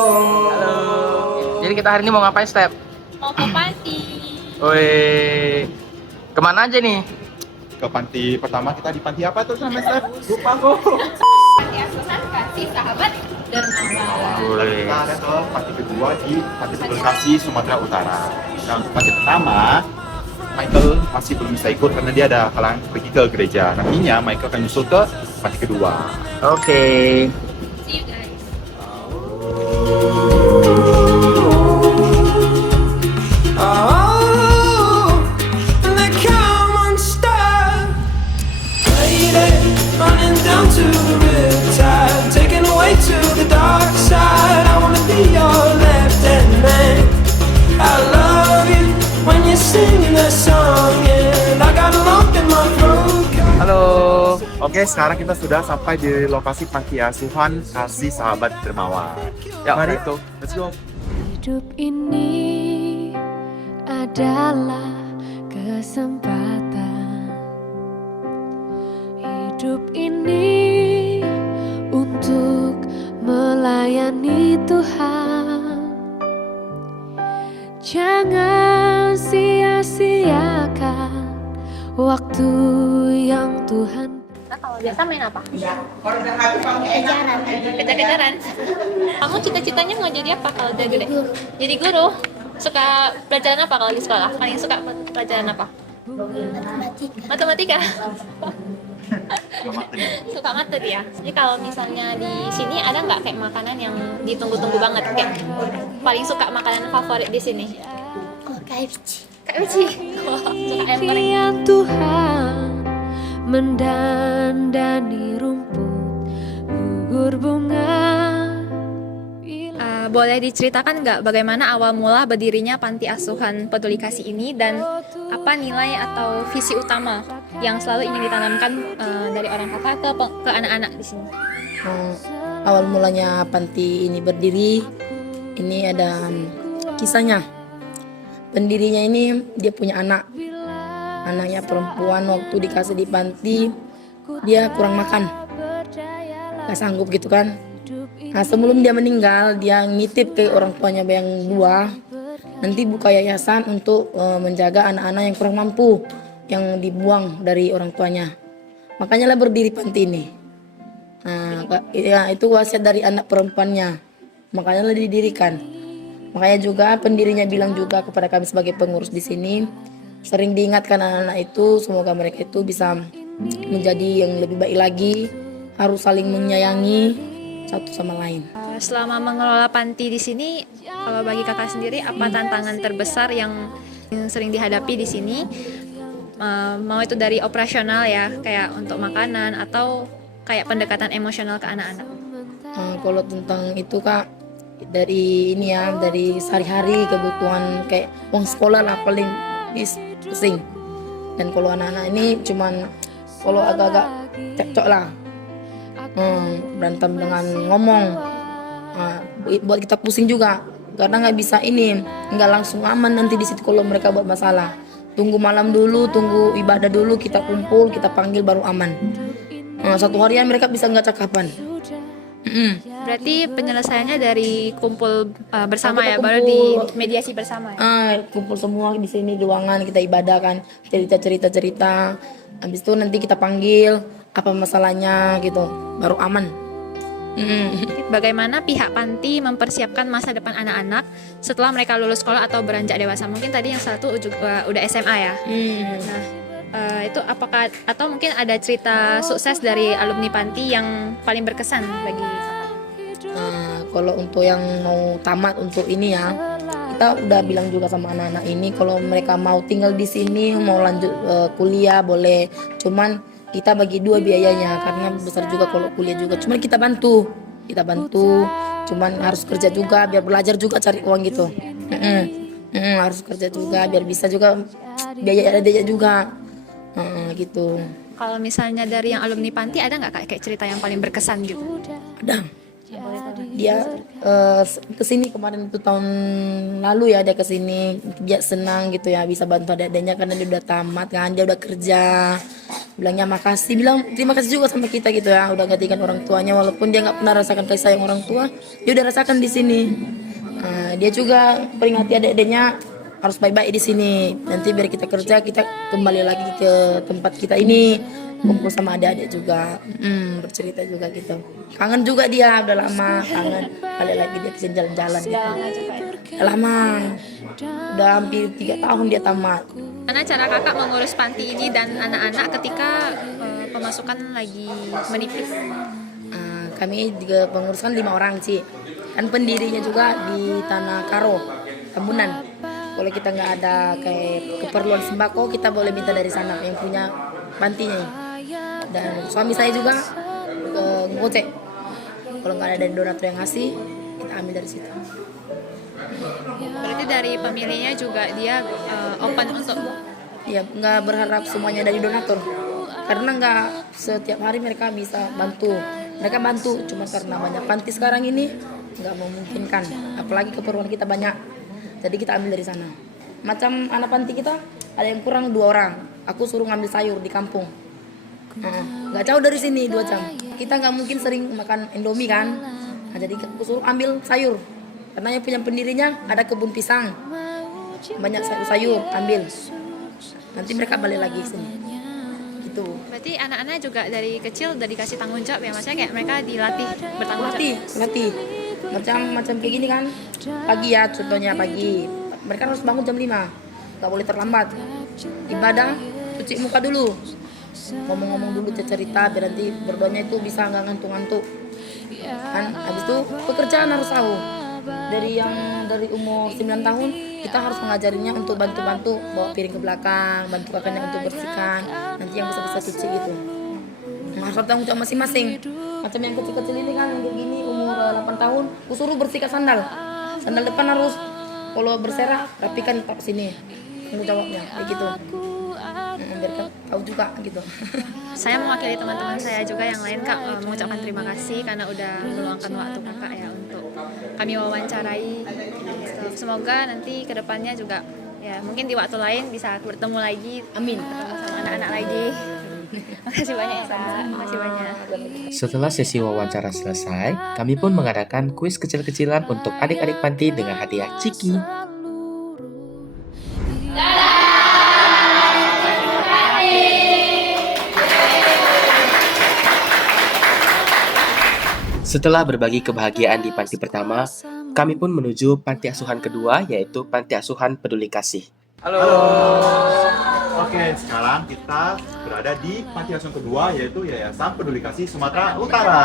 Halo. Jadi kita hari ini mau ngapain, Step? Mau ke panti. Woi, kemana aja nih? Ke panti pertama kita di panti apa tuh namanya, Steph? Lupa kok. Panti asuhan kasih sahabat dermawan. Dan kita ada ke panti kedua di Panti Bekasi, Sumatera Utara. Nah, untuk panti pertama, Michael masih belum bisa ikut karena dia ada halangan pergi ke gereja. Nantinya Michael akan nyusul ke panti kedua. Oke. See you guys. Oh, and they come unstuck, running down to the riptide, taken away to the dark side. I wanna be your left-hand man. I love you when you're singing that song, and I got a lump in my throat. Halo. Oke, sekarang kita sudah sampai di lokasi panti asuhan Kasih Sahabat Dermawan. Ya, mari tuh, let's go. Hidup ini adalah kesempatan. Hidup ini untuk melayani Tuhan. Jangan sia-siakan waktu yang Tuhan. Nah, kalau biasa main apa? Kejaran. Kejar-kejaran. Kamu cita-citanya mau jadi apa kalau udah gede? Jadi guru. Suka pelajaran apa kalau di sekolah? Paling suka pelajaran apa? Matematika. Suka materi ya. Jadi kalau misalnya di sini ada nggak kayak makanan yang ditunggu-tunggu banget kayak paling suka makanan favorit di sini? KFC. KFC. Suka ayam goreng. Pilihan Tuhan mendandani rumput gugur bunga. Boleh diceritakan nggak bagaimana awal mula berdirinya Panti Asuhan Peduli Kasih ini dan apa nilai atau visi utama yang selalu ingin ditanamkan dari orang kakak ke anak-anak di sini? Awal mulanya panti ini berdiri, ini ada kisahnya. Pendirinya ini dia punya anaknya perempuan waktu dikasih di panti dia kurang makan, nggak sanggup gitu kan. Nah sebelum dia meninggal dia nitip ke orang tuanya yang dua, nanti buka yayasan untuk menjaga anak-anak yang kurang mampu yang dibuang dari orang tuanya. Makanya lah berdiri panti ini. Nah, ya, itu wasiat dari anak perempuannya, makanya lah didirikan. Makanya juga pendirinya bilang juga kepada kami sebagai pengurus di sini, sering diingatkan anak-anak itu semoga mereka itu bisa menjadi yang lebih baik lagi, harus saling menyayangi satu sama lain. Selama mengelola panti di sini, kalau bagi kakak sendiri apa tantangan terbesar yang sering dihadapi di sini? Mau itu dari operasional ya, kayak untuk makanan atau kayak pendekatan emosional ke anak-anak? Kalau tentang itu kak, dari ini ya, dari sehari-hari kebutuhan kayak uang sekolah lah paling pusing. Dan kalau anak-anak ini cuman kalau agak-agak cekcok lah, berantem dengan ngomong, buat kita pusing juga karena nggak bisa ini, nggak langsung aman nanti di situ kalau mereka buat masalah. Tunggu malam dulu, tunggu ibadah dulu, kita kumpul, kita panggil baru aman. Satu harian mereka bisa nggak cakapan. Berarti penyelesaiannya dari kumpul bersama Kita ya, baru kumpul. di mediasi bersama ya? Kumpul semua di sini di ruangan kita ibadah kan, cerita. Habis itu nanti kita panggil apa masalahnya gitu, baru aman. Bagaimana pihak panti mempersiapkan masa depan anak-anak setelah mereka lulus sekolah atau beranjak dewasa? Mungkin tadi yang satu juga udah SMA ya. Nah, itu apakah atau mungkin ada cerita sukses dari alumni panti yang paling berkesan bagi kakak? Kalau untuk yang mau tamat untuk ini ya, kita udah bilang juga sama anak-anak ini kalau mereka mau tinggal di sini, mau lanjut kuliah boleh. Cuman kita bagi dua biayanya karena besar juga kalau kuliah juga. Cuman kita bantu. Cuman harus kerja juga biar belajar juga cari uang gitu. Harus kerja juga biar bisa juga biaya adanya juga. Gitu. Kalau misalnya dari yang alumni panti ada nggak kayak cerita yang paling berkesan gitu? Ada. Ya, boleh tadi. dia kesini kemarin itu tahun lalu ya, dia kesini, dia senang gitu ya bisa bantu adik-adiknya karena dia udah tamat kan, dia udah kerja. Bilangnya makasih, bilang terima kasih juga sama kita gitu ya, udah gantikan orang tuanya walaupun dia nggak pernah rasakan kasih sayang orang tua, dia udah rasakan di sini. Dia juga peringati adik-adiknya harus baik-baik di sini. Nanti biar kita kerja, kita kembali lagi ke tempat kita ini, kumpul sama adik-adik juga, bercerita juga gitu. Kangen juga dia, udah lama kangen. Balik lagi dia bisa jalan-jalan gitu. Udah lama, udah hampir 3 tahun dia tamat. Gimana cara kakak mengurus panti ini dan anak-anak ketika pemasukan lagi menipis? Kami juga penguruskan 5 orang sih. Kan pendirinya juga di Tanah Karo, Tambunan. Kalau kita nggak ada kayak keperluan sembako, kita boleh minta dari sana yang punya pantinya. Dan suami saya juga ngocek. Kalau nggak ada dari donatur yang ngasih, kita ambil dari situ. Berarti dari pemilihnya juga dia open untuk Ya nggak berharap semuanya dari donatur, karena nggak setiap hari mereka bisa bantu. Mereka bantu, cuma karena banyak panti sekarang ini nggak memungkinkan. Apalagi keperluan kita banyak, jadi kita ambil dari sana. Macam anak panti kita ada yang kurang 2 orang, aku suruh ngambil sayur di kampung. Nggak jauh dari sini 2 jam. Kita nggak mungkin sering makan Indomie kan, jadi aku suruh ambil sayur. Karena yang punya pendirinya ada kebun pisang, banyak sayur-sayur, ambil. Nanti mereka balik lagi sini. Gitu. berarti anak-anak juga dari kecil udah dikasih tanggung jawab ya, maksudnya kayak mereka dilatih bertanggung jawab. Latih. Macam kayak gini kan. Pagi ya, contohnya pagi. Mereka harus bangun jam 5. Nggak boleh terlambat. Ibadah, cuci muka dulu. Ngomong-ngomong dulu, cerita biar nanti berdoanya itu bisa nggak ngantuk-ngantuk. Kan habis itu pekerjaan harus tahu. Dari umur 9 tahun kita harus mengajarinya untuk bantu-bantu bawa piring ke belakang, bantu kakaknya untuk bersihkan, nanti yang besar-besar cuci gitu. Harus tanggung jawab masing-masing. Macam yang kecil-kecil ini kan, yang kayak gini umur 8 tahun, aku suruh bersihkan sandal depan harus, kalau berserah rapikan taruh sini, tanggung jawabnya kayak gitu. Biar tahu juga gitu. Saya mewakili teman-teman saya juga yang lain kak, mengucapkan terima kasih karena udah meluangkan waktu kakak ya untuk kami wawancarai gitu. Semoga nanti kedepannya juga ya mungkin di waktu lain bisa bertemu lagi, Amin. ketemu sama anak-anak lagi. Makasih banyak ya kak, makasih banyak. Setelah sesi wawancara selesai, kami pun mengadakan kuis kecil-kecilan untuk adik-adik panti dengan hadiah Ciki. Setelah berbagi kebahagiaan di panti pertama, kami pun menuju panti asuhan kedua, yaitu Panti Asuhan Peduli Kasih. Halo. Oke, sekarang kita berada di panti asuhan kedua, yaitu Yayasan Peduli Kasih Sumatera Utara.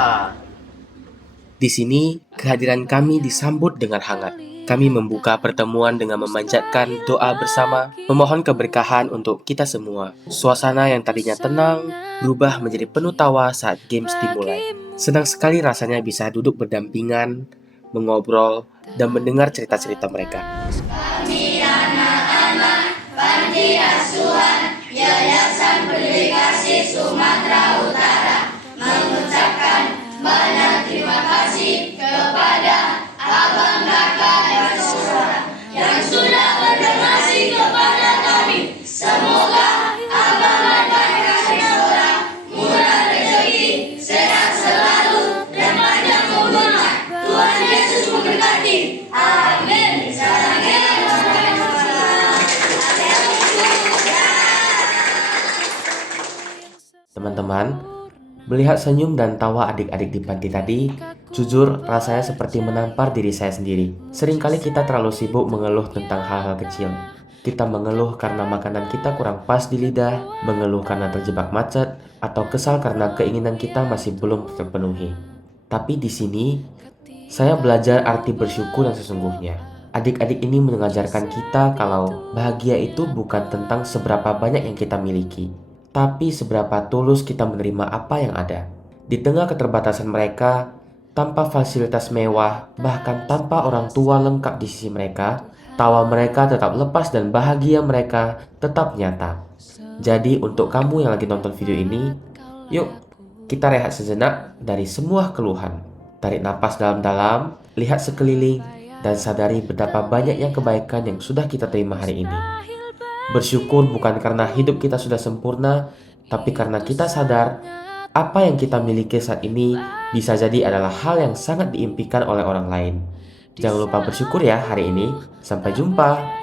Di sini, kehadiran kami disambut dengan hangat. Kami membuka pertemuan dengan memanjatkan doa bersama, memohon keberkahan untuk kita semua. Suasana yang tadinya tenang, berubah menjadi penuh tawa saat games dimulai. Senang sekali rasanya bisa duduk berdampingan, mengobrol, dan mendengar cerita-cerita mereka. Kami anak-anak Panti Asuhan Yayasan Peduli Kasih Sumatera Utara mengucapkan banyak terima kasih kepada abang, kakak, dan saudara yang sudah berdonasi kepada kami. Semoga abang dan kakak saudara murah rezeki, sehat selalu, dan panjang umurnya. Tuhan Yesus memberkati. Amin. Teman-teman, melihat senyum dan tawa adik-adik di panti tadi, jujur rasanya seperti menampar diri saya sendiri. Seringkali kita terlalu sibuk mengeluh tentang hal-hal kecil. Kita mengeluh karena makanan kita kurang pas di lidah, mengeluh karena terjebak macet, atau kesal karena keinginan kita masih belum terpenuhi. Tapi di sini, saya belajar arti bersyukur yang sesungguhnya. Adik-adik ini mengajarkan kita kalau bahagia itu bukan tentang seberapa banyak yang kita miliki, tapi seberapa tulus kita menerima apa yang ada. Di tengah keterbatasan mereka, tanpa fasilitas mewah, bahkan tanpa orang tua lengkap di sisi mereka, tawa mereka tetap lepas dan bahagia mereka tetap nyata. Jadi untuk kamu yang lagi nonton video ini, yuk kita rehat sejenak dari semua keluhan. Tarik napas dalam-dalam, lihat sekeliling, dan sadari betapa banyaknya kebaikan yang sudah kita terima hari ini. Bersyukur bukan karena hidup kita sudah sempurna, tapi karena kita sadar apa yang kita miliki saat ini bisa jadi adalah hal yang sangat diimpikan oleh orang lain. Jangan lupa bersyukur ya hari ini. Sampai jumpa.